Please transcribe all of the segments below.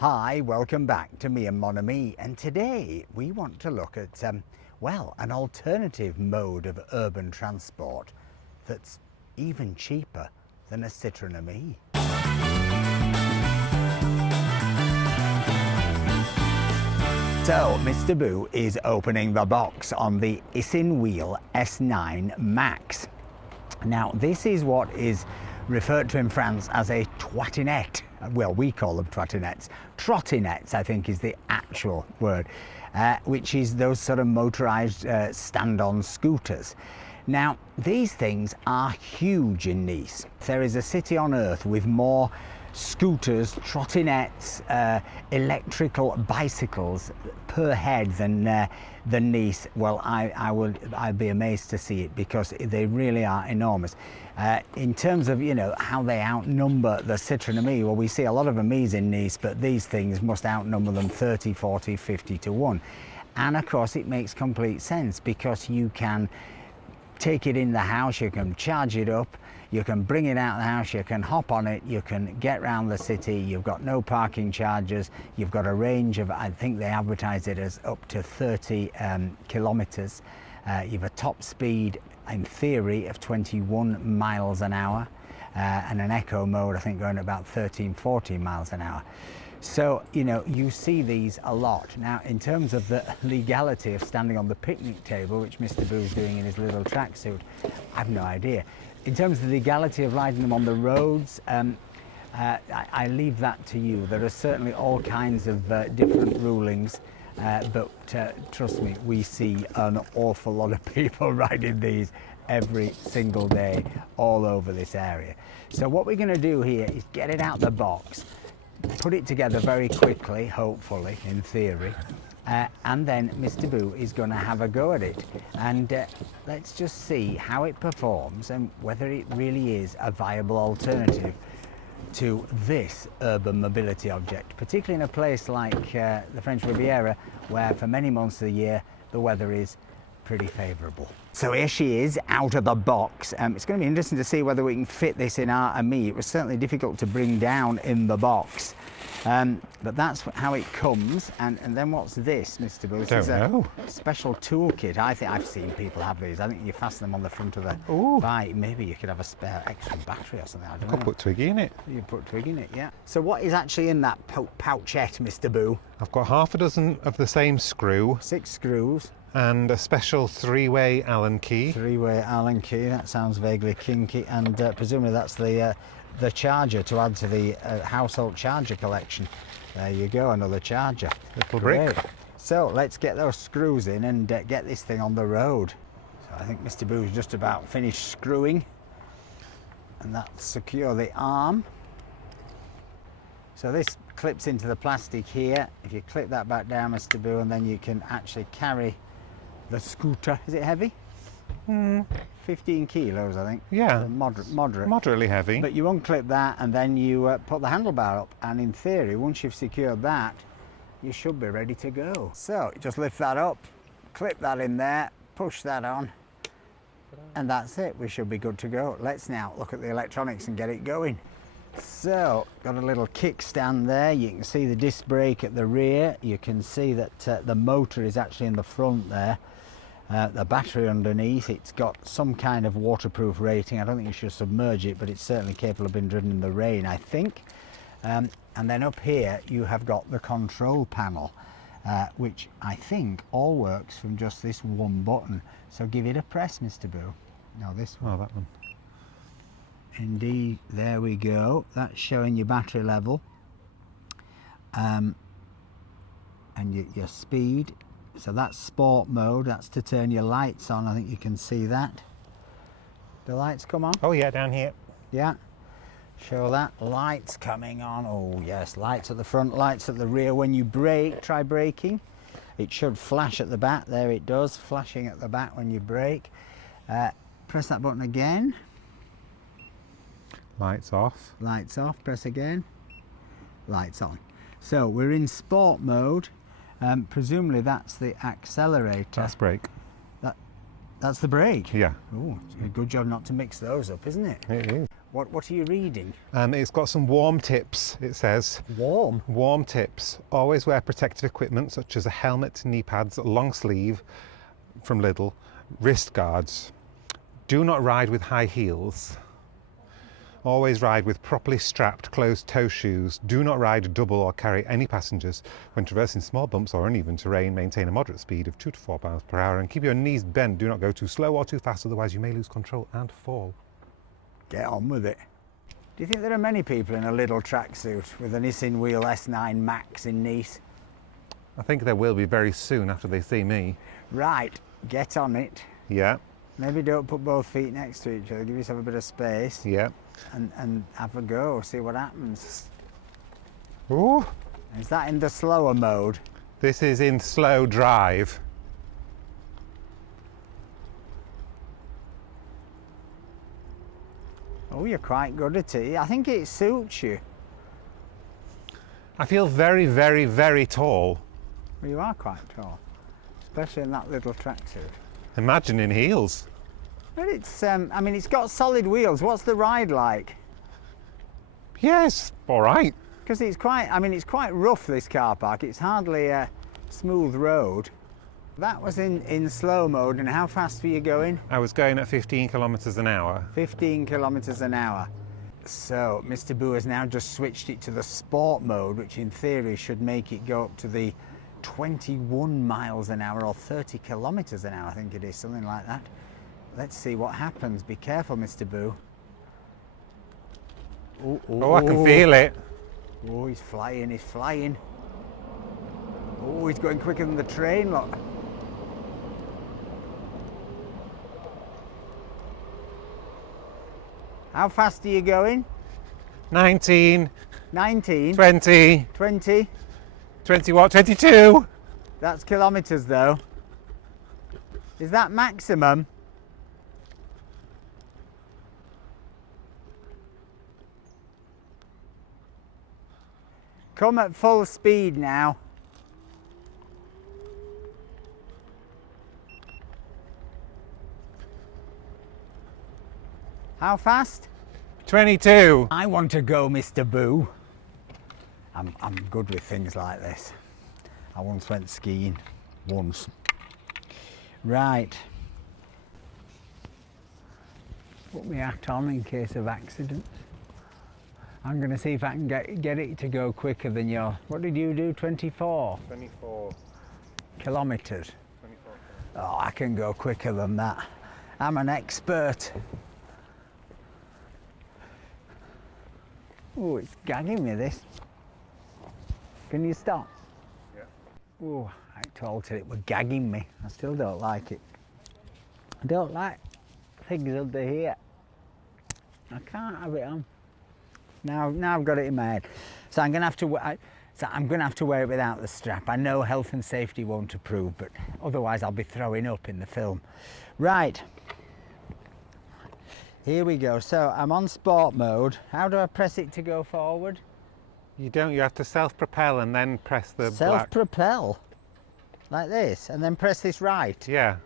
Hi, welcome back to me and Mon Ami, and today we want to look at, well, an alternative mode of urban transport that's even cheaper than a Citroen Ami. So, Mr. Boo is opening the box on the Issin Wheel S9 Max. Now, this is what is referred to in France as a trottinette. Well, we call them trottinettes. Trottinettes, I think, is the actual word, which is those sort of motorized stand-on scooters. Now, these things are huge in Nice. There is a city on earth with more scooters, trottinettes, electrical bicycles per head than Nice. Well, I'd be amazed to see it, because they really are enormous. In terms of, you know, how they outnumber the Citroen Ami, well, we see a lot of Amis in Nice, but these things must outnumber them 30, 40, 50 to 1. And of course it makes complete sense, because you can take it in the house, you can charge it up, you can bring it out of the house, you can hop on it, you can get around the city, you've got no parking charges, you've got a range of, I think they advertise it as up to 30 kilometres. You've a top speed, in theory, of 21 miles an hour, and an eco mode, I think, going at about 13, 14 miles an hour. So, you know, you see these a lot. Now, in terms of the legality of standing on the picnic table, which Mr. Boo's doing in his little tracksuit, I've no idea. In terms of the legality of riding them on the roads, I leave that to you. There are certainly all kinds of different rulings, but trust me, we see an awful lot of people riding these every single day all over this area. So what we're going to do here is get it out the box, put it together very quickly, hopefully, in theory, and then Mr. Boo is going to have a go at it, and let's just see how it performs and whether it really is a viable alternative to this urban mobility object, particularly in a place like the French Riviera, where for many months of the year the weather is pretty favourable. So here she is out of the box. It's going to be interesting to see whether we can fit this in our Ami. It was certainly difficult to bring down in the box, but that's how it comes. And then what's this, Mr. Boo? This is a special toolkit. I think I've seen people have these. I think you fasten them on the front of the bike. Maybe you could have a spare extra battery or something. I don't know. Could put Twiggy in it. You put Twiggy in it, yeah. So what is actually in that pouchette, Mr. Boo? I've got half a dozen of the same screw. 6 screws. And a special 3-way Allen key. 3-way Allen key, that sounds vaguely kinky, and presumably that's the charger to add to the household charger collection. There you go, another charger. Little brick. So let's get those screws in and get this thing on the road. So I think Mr. Boo's just about finished screwing, and that'll secure the arm. So this clips into the plastic here. If you clip that back down, Mr. Boo, and then you can actually carry the scooter. Is it heavy? 15 kilos, I think. Yeah. Moderate. Moderately heavy. But you unclip that, and then you put the handlebar up, and in theory, once you've secured that, you should be ready to go. So just lift that up, clip that in there, push that on, and that's it. We should be good to go. Let's now look at the electronics and get it going. So, got a little kickstand there. You can see the disc brake at the rear. You can see that the motor is actually in the front there. The battery underneath, it's got some kind of waterproof rating. I don't think you should submerge it, but it's certainly capable of being driven in the rain, I think. And then up here you have got the control panel, which I think all works from just this one button. So give it a press, Mr. Boo. No, this one. Oh, that one. Indeed, there we go. That's showing your battery level, and your speed. So that's sport mode. That's to turn your lights on. I think you can see that. The lights come on? Oh yeah, down here. Yeah. Show that. Lights coming on. Oh yes, lights at the front, lights at the rear. When you brake, try braking. It should flash at the back. There it does, flashing at the back when you brake. Press that button again. Lights off. Lights off, press again. Lights on. So we're in sport mode. Presumably that's the accelerator. That's brake. That's the brake? Yeah. Oh, good job not to mix those up, isn't it? It is. What are you reading? It's got some warm tips, it says. Warm. Warm tips. Always wear protective equipment such as a helmet, knee pads, long sleeve from Lidl, wrist guards. Do not ride with high heels. Always ride with properly strapped closed toe shoes. Do not ride double or carry any passengers. When traversing small bumps or uneven terrain, maintain a moderate speed of 2 to 4 miles per hour and keep your knees bent. Do not go too slow or too fast, otherwise you may lose control and fall. Get on with it. Do you think there are many people in a little tracksuit with an Issin Wheel S9 Max in Nice? I think there will be very soon after they see me. Right, get on it. Yeah, Maybe don't put both feet next to each other, give yourself a bit of space yeah. and have a go, see what happens. Ooh, Is that in the slower mode? this is in slow drive. Oh, you're quite good at it. I think it suits you. I feel very, very, very tall. Well, you are quite tall, especially in that little tracksuit. Imagine in heels. But it's, I mean, it's got solid wheels. What's the ride like? Yes, all right. Because it's quite, I mean, it's quite rough, this car park. It's hardly a smooth road. That was in slow mode, and how fast were you going? I was going at 15 kilometers an hour. 15 kilometers an hour. So, Mr. Boo has now just switched it to the sport mode, which in theory should make it go up to the 21 miles an hour or 30 kilometers an hour, I think it is, something like that. Let's see what happens. Be careful, Mr. Boo. Ooh, ooh, Oh, I can feel it. Oh, he's flying, he's flying. Oh, he's going quicker than the train, look. How fast are you going? 19, 19, 20, 20. 20 what? 22. That's kilometers though. Is that maximum? Come at full speed now. How fast? 22. I want to go, Mr. Boo. I'm good with things like this. I once went skiing. Once. Right. Put my hat on in case of accidents. I'm going to see if I can get it to go quicker than your... What did you do? 24? 24. Kilometres. 24. Oh, I can go quicker than that. I'm an expert. Oh, it's gagging me, this. Can you stop? Yeah. Oh, I told it was gagging me. I still don't like it. I don't like things under here. I can't have it on. Now I've got it in my head. So I'm going to have to wear it without the strap. I know health and safety won't approve, but otherwise I'll be throwing up in the film. Right. Here we go. So I'm on sport mode. How do I press it to go forward? You don't, you have to self-propel and then press the black. Self-propel? Like this? And then press this right? Yeah.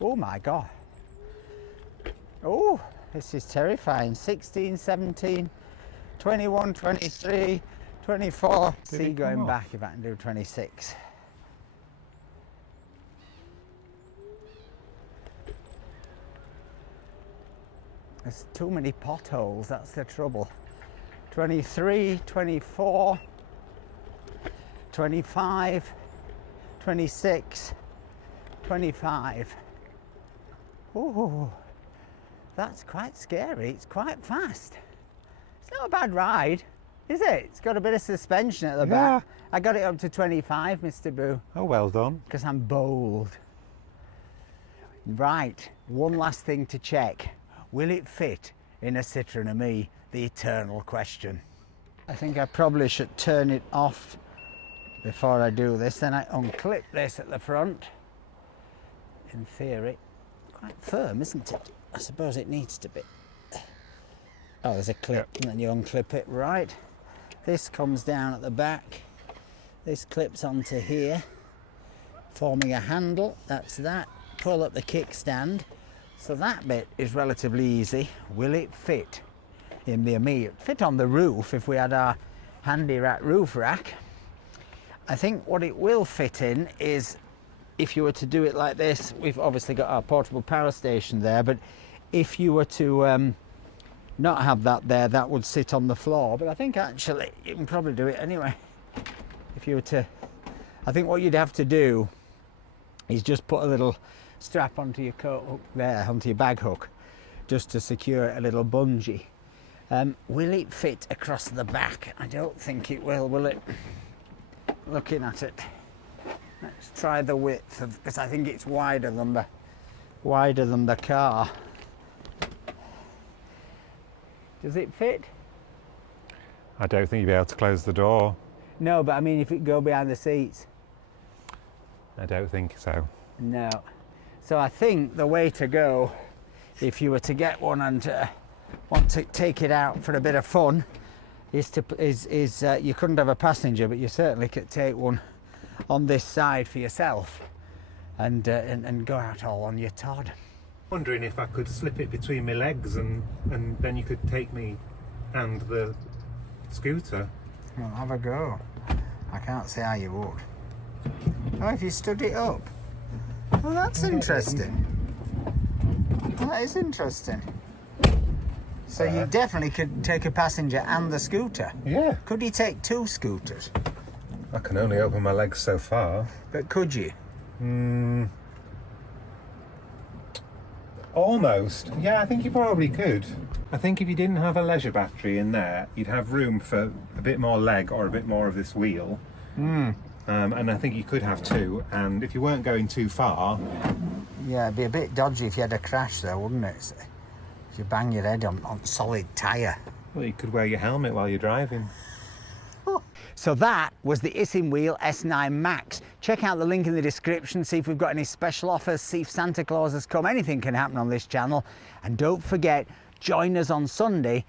Oh my God. Oh, this is terrifying. 16, 17, 21, 23, 24. Did See it come going off? back if I can do 26. There's too many potholes, that's the trouble. 23, 24, 25, 26, 25. Oh, that's quite scary. It's quite fast. It's not a bad ride, is it? It's got a bit of suspension at the back. I got it up to 25, Mr. Boo, Oh, well done. because I'm bold. Right, one last thing to check. Will it fit in a Citroen me? The eternal question. I think I probably should turn it off before I do this. Then I unclip this at the front. In theory, quite firm, isn't it? I suppose it needs to be. Oh, there's a clip, and then you unclip it. Right. This comes down at the back. This clips onto here, forming a handle. That's that. Pull up the kickstand. So that bit is relatively easy. Will it fit in the Amiga? Fit on the roof if we had our handy roof rack. I think what it will fit in is, if you were to do it like this, we've obviously got our portable power station there, but if you were to not have that there, that would sit on the floor. But I think actually you can probably do it anyway. If you were to, I think what you'd have to do is just put a little strap onto your coat hook there, onto your bag hook, just to secure a little bungee. Will it fit across the back? I don't think it will it? Looking at it, let's try the width, because I think it's wider than the car. Does it fit? I don't think you'll be able to close the door. No, but I mean, if it go behind the seats. I don't think so. No. So I think the way to go, if you were to get one and want to take it out for a bit of fun, is you couldn't have a passenger, but you certainly could take one on this side for yourself and go out all on your Todd. Wondering if I could slip it between my legs and then you could take me and the scooter. Well, have a go. I can't see how you would. Oh, if you stood it up. Well, that's interesting. That is interesting. So you definitely could take a passenger and the scooter. Yeah. Could you take two scooters? I can only open my legs so far. But could you? Almost. Yeah, I think you probably could. I think if you didn't have a leisure battery in there, you'd have room for a bit more leg or a bit more of this wheel. And I think you could have two, and if you weren't going too far... Yeah, it'd be a bit dodgy if you had a crash though, wouldn't it? If you bang your head on solid tyre. Well, you could wear your helmet while you're driving. So that was the Issin Wheel S9 Max. Check out the link in the description, see if we've got any special offers, see if Santa Claus has come. Anything can happen on this channel. And don't forget, join us on Sunday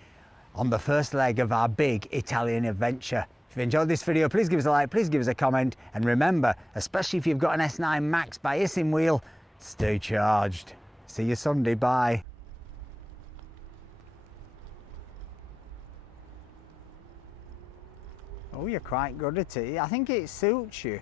on the first leg of our big Italian adventure. If you've enjoyed this video, please give us a like, please give us a comment. And remember, especially if you've got an S9 Max by Issin Wheel, stay charged. See you Sunday, bye. Oh, you're quite good at it. I think it suits you.